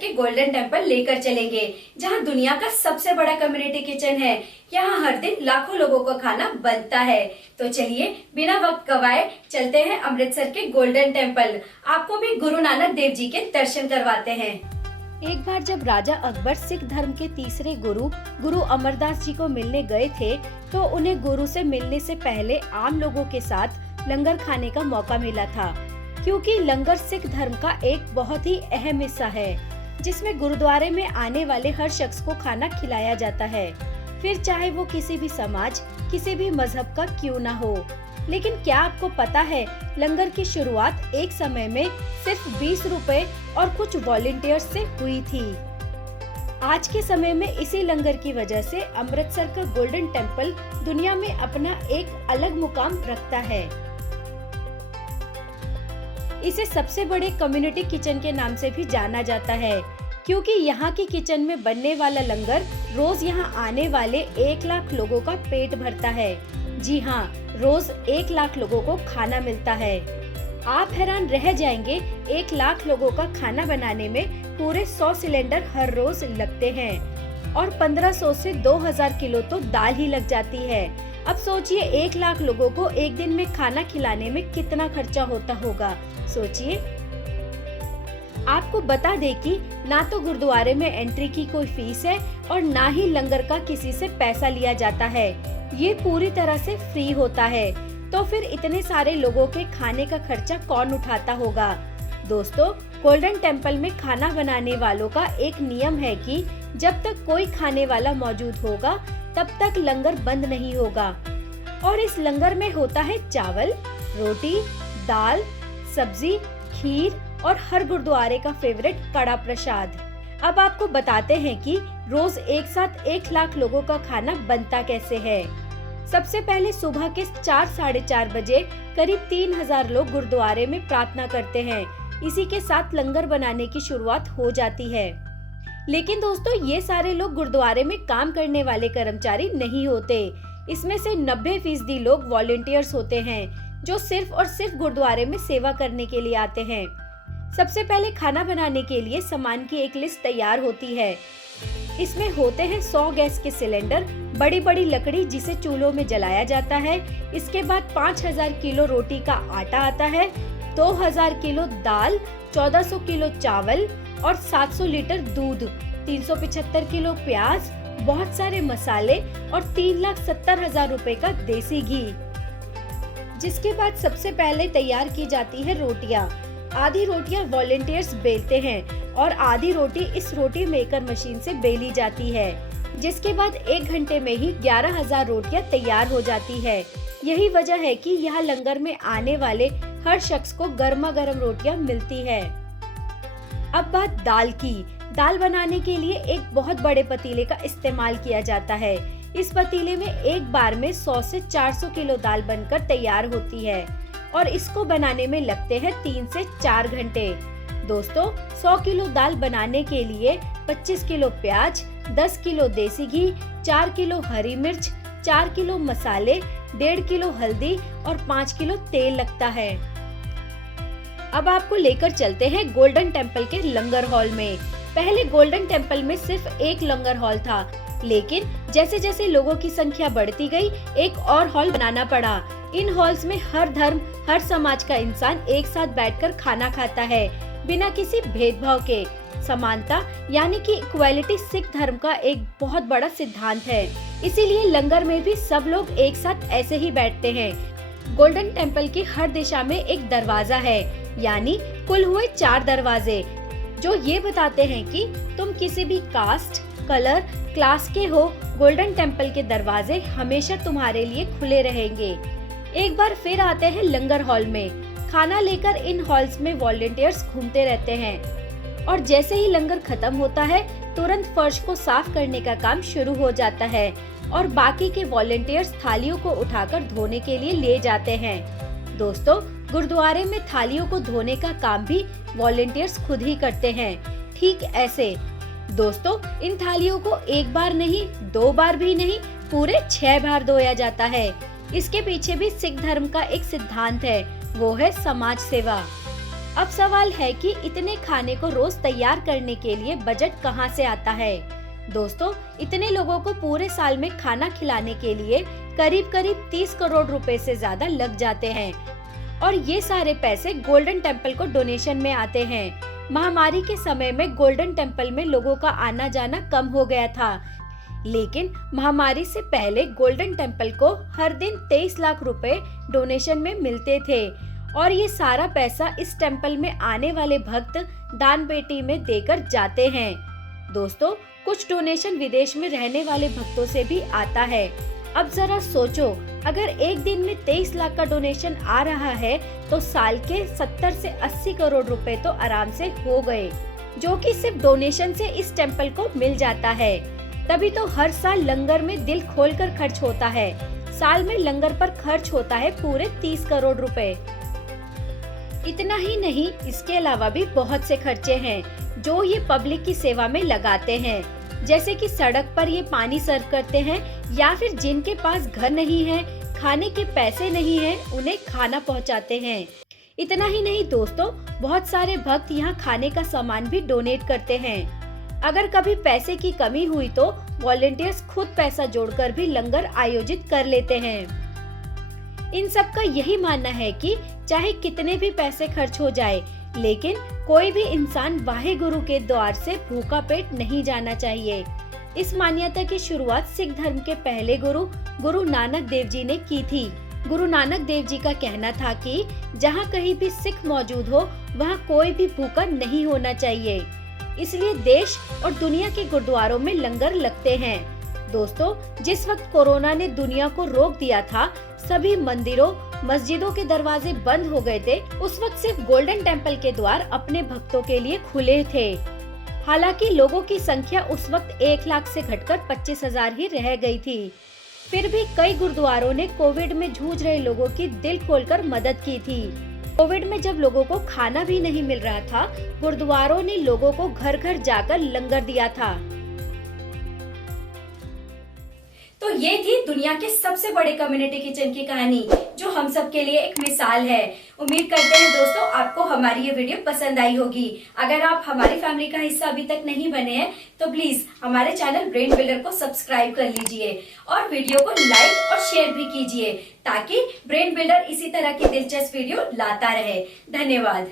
के golden temple लेकर चलेंगे, जहां दुनिया का सबसे बड़ा कम्युनिटी किचन है। यहां हर दिन लाखों लोगों का खाना बनता है। तो चलिए बिना वक्त गवाए चलते हैं अमृतसर के गोल्डन टेम्पल। आपको भी गुरु नानक देव जी के दर्शन करवाते हैं। एक बार जब राजा अकबर सिख धर्म के तीसरे गुरु अमरदास जी को मिलने गए थे, तो उन्हें गुरु से मिलने से पहले आम लोगों के साथ लंगर खाने का मौका मिला था, क्योंकि लंगर सिख धर्म का एक बहुत ही अहम हिस्सा है, जिसमें गुरुद्वारे में आने वाले हर शख्स को खाना खिलाया जाता है, फिर चाहे वो किसी भी समाज, किसी भी मजहब का क्यों ना हो। लेकिन क्या आपको पता है, लंगर की शुरुआत एक समय में सिर्फ 20 रुपए और कुछ वॉलंटियर्स से हुई थी। आज के समय में इसी लंगर की वजह से अमृतसर का गोल्डन टेम्पल दुनिया में अपना एक अलग मुकाम रखता है। इसे सबसे बड़े कम्युनिटी किचन के नाम से भी जाना जाता है, क्योंकि यहाँ की किचन में बनने वाला लंगर रोज यहाँ आने वाले 1 लाख लोगों का पेट भरता है। जी हाँ, रोज 1 लाख लोगों को खाना मिलता है। आप हैरान रह जाएंगे, 1 लाख लोगों का खाना बनाने में पूरे 100 सिलेंडर हर रोज लगते हैं और 1500 से 2000 किलो तो दाल ही लग जाती है। अब सोचिए 1 लाख लोगों को एक दिन में खाना खिलाने में कितना खर्चा होता होगा, सोचिए। आपको बता दें कि ना तो गुरुद्वारे में एंट्री की कोई फीस है और ना ही लंगर का किसी से पैसा लिया जाता है। ये पूरी तरह से फ्री होता है। तो फिर इतने सारे लोगों के खाने का खर्चा कौन उठाता होगा? दोस्तों, गोल्डन टेम्पल में खाना बनाने वालों का एक नियम है कि जब तक कोई खाने वाला मौजूद होगा तब तक लंगर बंद नहीं होगा। और इस लंगर में होता है चावल, रोटी, दाल, सब्जी, खीर और हर गुरुद्वारे का फेवरेट कड़ा प्रसाद। अब आपको बताते हैं कि रोज एक साथ 1 लाख लोगों का खाना बनता कैसे है। सबसे पहले सुबह के 4 साढ़े 4 बजे करीब 3000 लोग गुरुद्वारे में प्रार्थना करते हैं। इसी के साथ लंगर बनाने की शुरुआत हो जाती है। लेकिन दोस्तों, ये सारे लोग गुरुद्वारे में काम करने वाले कर्मचारी नहीं होते। इसमें से 90% लोग वॉलंटियर्स होते हैं, जो सिर्फ और सिर्फ गुरुद्वारे में सेवा करने के लिए आते हैं। सबसे पहले खाना बनाने के लिए सामान की एक लिस्ट तैयार होती है। इसमें होते हैं 100 गैस के सिलेंडर, बड़ी बड़ी लकड़ी जिसे चूल्हों में जलाया जाता है। इसके बाद 5000 किलो रोटी का आटा आता है, 2000 किलो दाल, 1400 किलो चावल और 700 लीटर दूध, 375 किलो प्याज, बहुत सारे मसाले और 3,70,000 रुपए का देसी घी। जिसके बाद सबसे पहले तैयार की जाती है रोटियां। आधी रोटियां वॉलंटियर्स बेलते हैं और आधी रोटी इस रोटी मेकर मशीन से बेली जाती है। जिसके बाद 1 घंटे में ही 11,000 रोटियां तैयार हो जाती है। यही वजह है कि यहाँ लंगर में आने वाले हर शख्स को गर्मा गर्म रोटियां मिलती है। अब बात दाल की। दाल बनाने के लिए एक बहुत बड़े पतीले का इस्तेमाल किया जाता है। इस पतीले में एक बार में 100 से 400 किलो दाल बनकर तैयार होती है और इसको बनाने में लगते हैं 3 से 4 घंटे। दोस्तों, 100 किलो दाल बनाने के लिए 25 किलो प्याज, 10 किलो देसी घी, 4 किलो हरी मिर्च, 4 किलो मसाले, 1.5 किलो हल्दी और 5 किलो तेल लगता है। अब आपको लेकर चलते हैं गोल्डन टेम्पल के लंगर हॉल में। पहले गोल्डन टेम्पल में सिर्फ एक लंगर हॉल था, लेकिन जैसे जैसे लोगों की संख्या बढ़ती गई, एक और हॉल बनाना पड़ा। इन हॉल्स में हर धर्म, हर समाज का इंसान एक साथ बैठकर खाना खाता है, बिना किसी भेदभाव के। समानता यानी कि इक्वालिटी सिख धर्म का एक बहुत बड़ा सिद्धांत है। इसीलिए लंगर में भी सब लोग एक साथ ऐसे ही बैठते हैं। गोल्डन टेम्पल की हर दिशा में एक दरवाजा है, यानी कुल हुए 4 दरवाजे, जो ये बताते हैं कि तुम किसी भी कास्ट, कलर, क्लास के हो, गोल्डन टेम्पल के दरवाजे हमेशा तुम्हारे लिए खुले रहेंगे। एक बार फिर आते हैं लंगर हॉल में। खाना लेकर इन हॉल्स में वॉलंटियर्स घूमते रहते हैं और जैसे ही लंगर खत्म होता है, तुरंत फर्श को साफ करने का काम शुरू हो जाता है और बाकी के वॉलंटियर्स थालियों को उठाकर धोने के लिए ले जाते हैं। दोस्तों, गुरुद्वारे में थालियों को धोने का काम भी वॉलंटियर्स खुद ही करते हैं। ठीक ऐसे दोस्तों, इन थालियों को एक बार नहीं, 2 बार भी नहीं, पूरे 6 बार धोया जाता है। इसके पीछे भी सिख धर्म का एक सिद्धांत है, वो है समाज सेवा। अब सवाल है कि इतने खाने को रोज तैयार करने के लिए बजट कहां से आता है। दोस्तों, इतने लोगों को पूरे साल में खाना खिलाने के लिए करीब करीब 30 करोड़ रुपए से ज्यादा लग जाते हैं और ये सारे पैसे गोल्डन टेम्पल को डोनेशन में आते हैं। महामारी के समय में गोल्डन टेम्पल में लोगों का आना जाना कम हो गया था, लेकिन महामारी से पहले गोल्डन टेम्पल को हर दिन 23 लाख रुपए डोनेशन में मिलते थे और ये सारा पैसा इस टेम्पल में आने वाले भक्त दान पेटी में देकर जाते हैं। दोस्तों, कुछ डोनेशन विदेश में रहने वाले भक्तों से भी आता है। अब जरा सोचो, अगर एक दिन में 23 लाख का डोनेशन आ रहा है तो साल के 70 से 80 करोड़ रुपए तो आराम से हो गए, जो कि सिर्फ डोनेशन से इस टेम्पल को मिल जाता है। तभी तो हर साल लंगर में दिल खोलकर खर्च होता है। साल में लंगर पर खर्च होता है पूरे 30 करोड़ रुपए। इतना ही नहीं, इसके अलावा भी बहुत से खर्चे हैं जो ये पब्लिक की सेवा में लगाते हैं, जैसे कि सड़क पर ये पानी सर्व करते हैं या फिर जिनके पास घर नहीं है, खाने के पैसे नहीं है, उन्हें खाना पहुंचाते हैं। इतना ही नहीं दोस्तों, बहुत सारे भक्त यहाँ खाने का सामान भी डोनेट करते हैं। अगर कभी पैसे की कमी हुई तो वॉलेंटियर्स खुद पैसा जोड़कर भी लंगर आयोजित कर लेते हैं। इन सब का यही मानना है कि चाहे कितने भी पैसे खर्च हो जाए, लेकिन कोई भी इंसान वाहे गुरु के द्वार से भूखा पेट नहीं जाना चाहिए। इस मान्यता की शुरुआत सिख धर्म के पहले गुरु नानक देव जी ने की थी। गुरु नानक देव जी का कहना था कि जहाँ कहीं भी सिख मौजूद हो, वहाँ कोई भी भूखा नहीं होना चाहिए। इसलिए देश और दुनिया के गुरुद्वारों में लंगर लगते हैं। दोस्तों, जिस वक्त कोरोना ने दुनिया को रोक दिया था, सभी मंदिरों मस्जिदों के दरवाजे बंद हो गए थे। उस वक्त सिर्फ गोल्डन टेम्पल के द्वार अपने भक्तों के लिए खुले थे। हालांकि लोगों की संख्या उस वक्त 1 लाख से घटकर 25,000 ही रह गई थी। फिर भी कई गुरुद्वारों ने कोविड में जूझ रहे लोगों की दिल खोलकर मदद की थी। कोविड में जब लोगों को खाना भी नहीं मिल रहा था, गुरुद्वारों ने लोगों को घर घर जाकर लंगर दिया था। तो ये थी दुनिया के सबसे बड़े कम्युनिटी किचन की कहानी, जो हम सब के लिए एक मिसाल है। उम्मीद करते हैं दोस्तों आपको हमारी ये वीडियो पसंद आई होगी। अगर आप हमारी फैमिली का हिस्सा अभी तक नहीं बने हैं तो प्लीज हमारे चैनल ब्रेन बिल्डर को सब्सक्राइब कर लीजिए और वीडियो को लाइक और शेयर भी कीजिए, ताकि ब्रेन बिल्डर इसी तरह की दिलचस्प वीडियो लाता रहे। धन्यवाद।